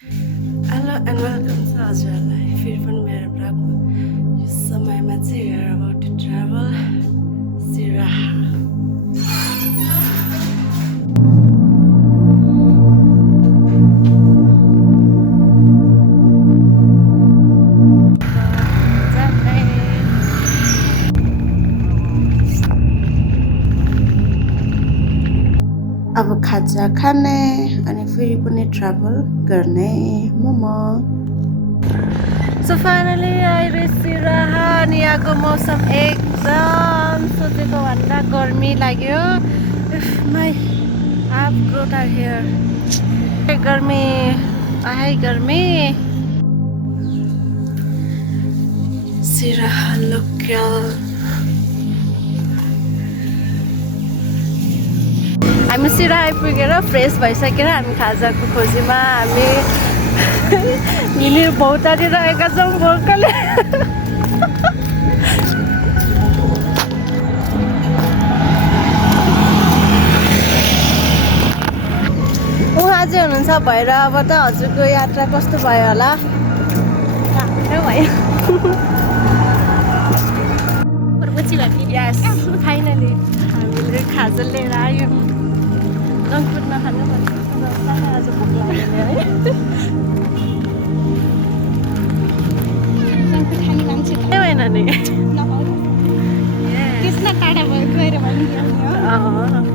Hello and welcome to हजुरहरूलाई फेरि पनि मेरो ब्लगमा यो समयमा चाहिँ we are about to travel Siraha. अब खाजा खाने अनि फेरि पनि ट्राभल गर्ने मोमो। सो फाइनली अहिले सिराहा अनि यहाँको मौसम एकदम सोचेको भन्दा गर्मी लाग्यो। My half growth are here. गर्मी आइ गर्मी। सिराहा लोकल। हामी सिराहा आइपुगेर फ्रेस भइसकेर हामी खाजाको खोजीमा हामी हिँडेर भौतारिरहेका छौँ भोकले। उहाँ चाहिँ हुनुहुन्छ भैरवबाट। हजुरको यात्रा कस्तो भयो होला? राम्रो भयो। यस फाइनली हामीले खाजा लिएर आयौँ। जङ्क फुड नखानु भन्छ आज भोक लाग्यो है। जङ्क फुड खाने मान्छे त होइन नि त्यसमा टाढा भयो गएर भनिदिनु।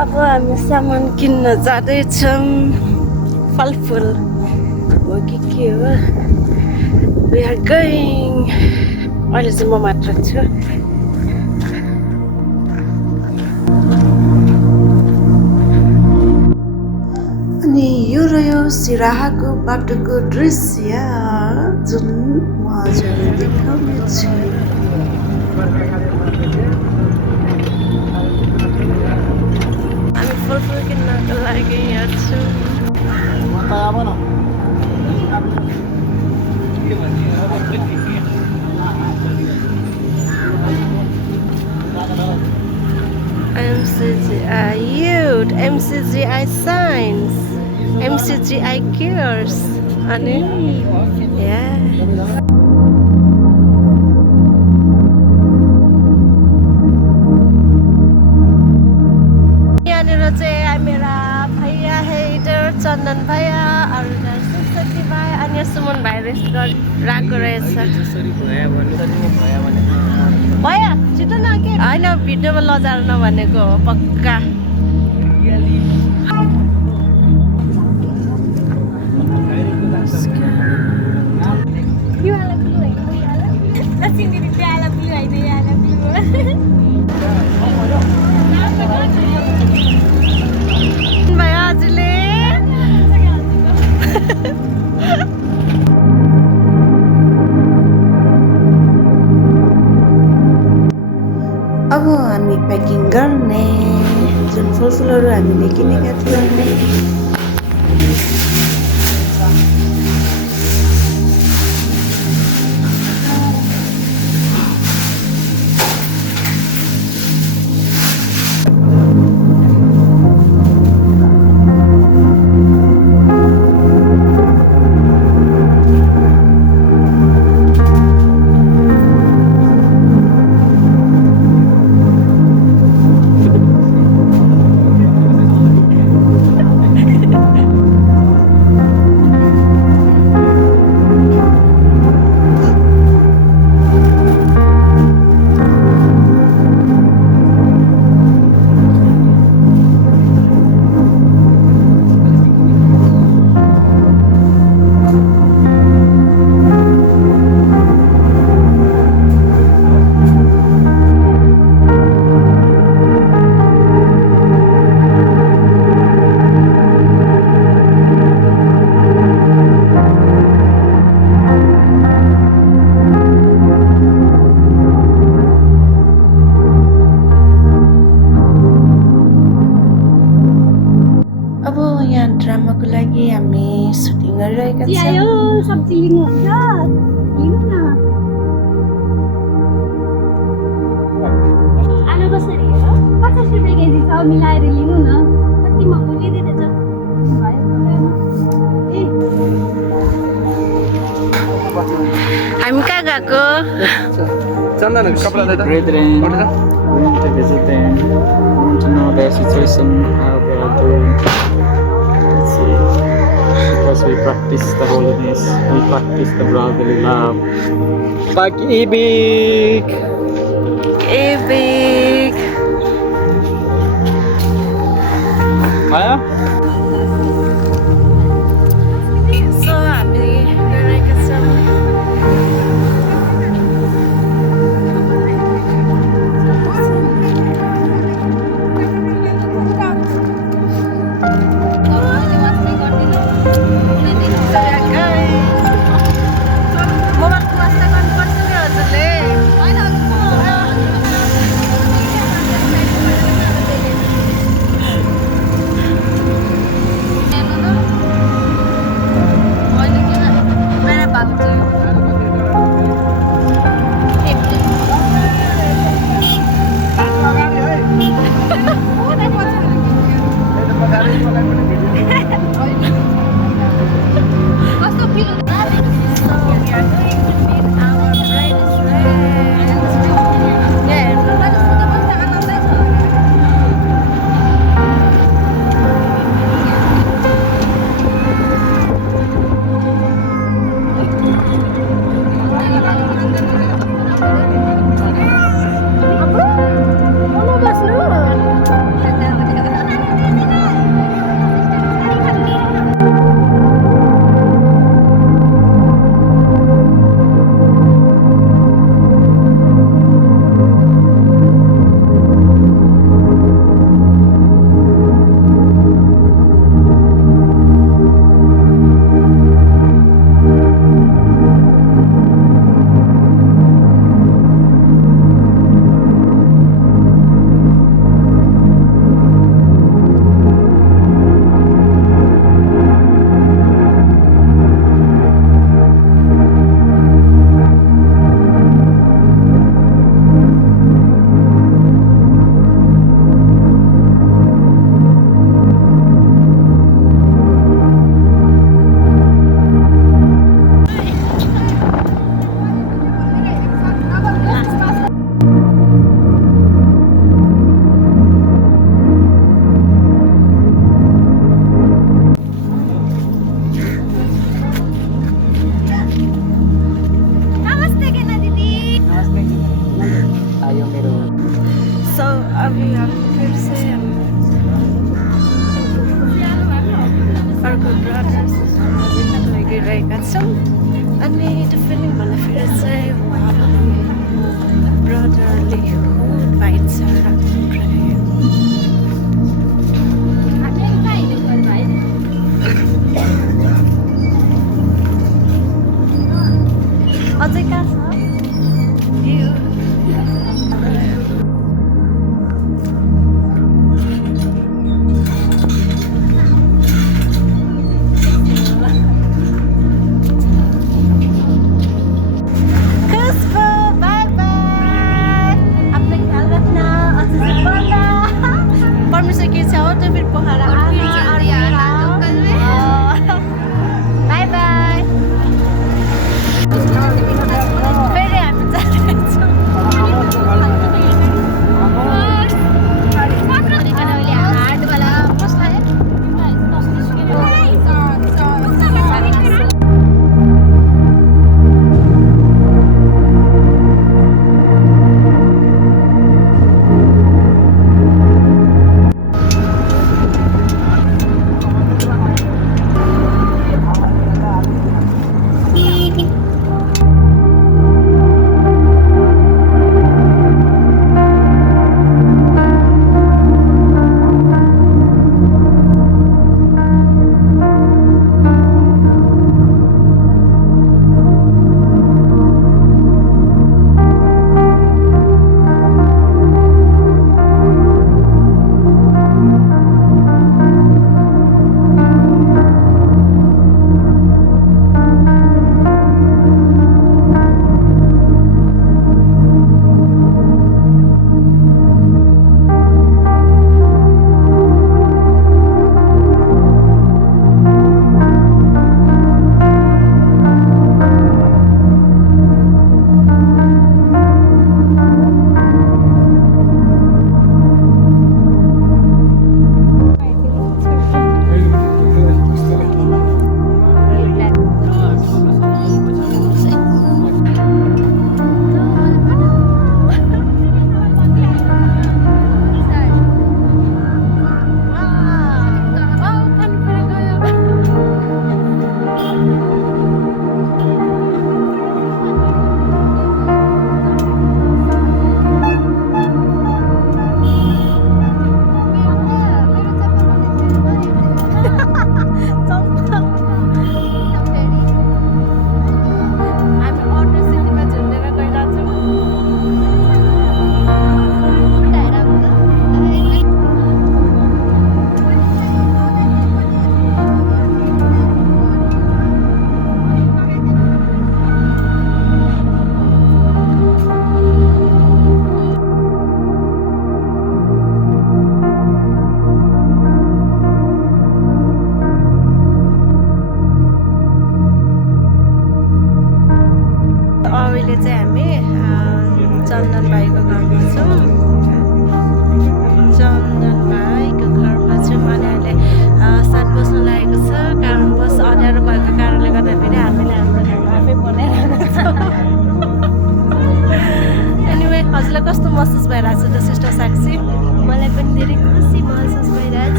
अब हामी सामान किन्न जाँदैछौँ। फलफुल हो कि के हो। We are going। अहिले चाहिँ म मात्र छु। अनि यो रह्यो सिराहाको बाटोको दृश्य जुन म हजुरलाई देखाउने छु। फलफुल किन्नको लागि यहाँ छु। MCGI Youth, MCGI Science, MCGI Cares अनि मेरा भैया है इधर, चन्दन भैया अरू सरस्वती भाइ अनि सुमन भाइ रेस्ट गरिरहेको रहेछ। भैया छिटो न के होइन भिडियोमा लजाएर नभनेको हो पक्का। अब हामी प्याकिङ गर्ने जुन फलफुलहरू हामीले किनेका थियौँ। गरिरहेका सब्जी छौँ आयो सब्जी लिनुहुन्छ लिनु न आलु कसरी हो 50 रुपियाँ केजी छ मिलाएर लिनु न कति महँगो लिँदैछ भयो हामी कहाँ गएको Brethren, we went to visit them. We want to know their situation, how they are doing. Let's see. Because we practice the holiness, we practice the brotherly love. Pag-ibig! Ibig Maya? So हामी गइरहेका छौँ मोबाइलको वास्ता गर्नुपर्छ नि हजुरले So अभी हम फिर से अर्को ब्रदर सिस्टरको लागि रहेका छौँ अनि त्यो फिलिङ भन्दाखेरि चाहिँ ब्रदरले भाइ छ अझै कहाँ छ परमेश्वर के छ हो त्यो फेरि पोखरा बाई बाई फेरि हामी जाँदैछौँ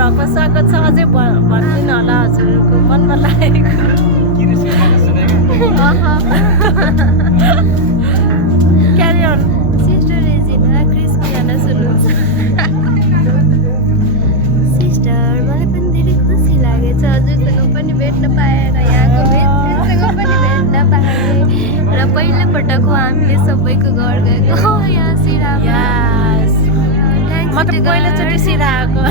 भ्लगमा स्वागत छ अझै भनिदिनु होला हजुरहरूको मनमा लागेको क्यारी अन सिस्टर रेजिना क्रिस्को गाना सुन्नुहुन्छ सिस्टर मलाई पनि धेरै खुसी लागेछ हजुरसँग पनि भेट्न पाएर यहाँको भेटसँग पनि भेट्न पाएँ र पहिलोपटक हो हामीले सबैको घर गएको यहाँ सिरामा म त पहिलोचोटि सिरा आएको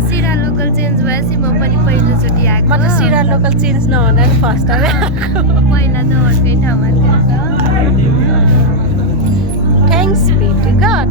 सिरा लोकल चेन्ज भएपछि म पनि पहिलोचोटि आएको म त सिरा लोकल चेन्ज नहुँदा नि फर्स्ट टाइम पहिला त अर्कै ठाउँमा थियो थ्याङ्क्स बी टु गड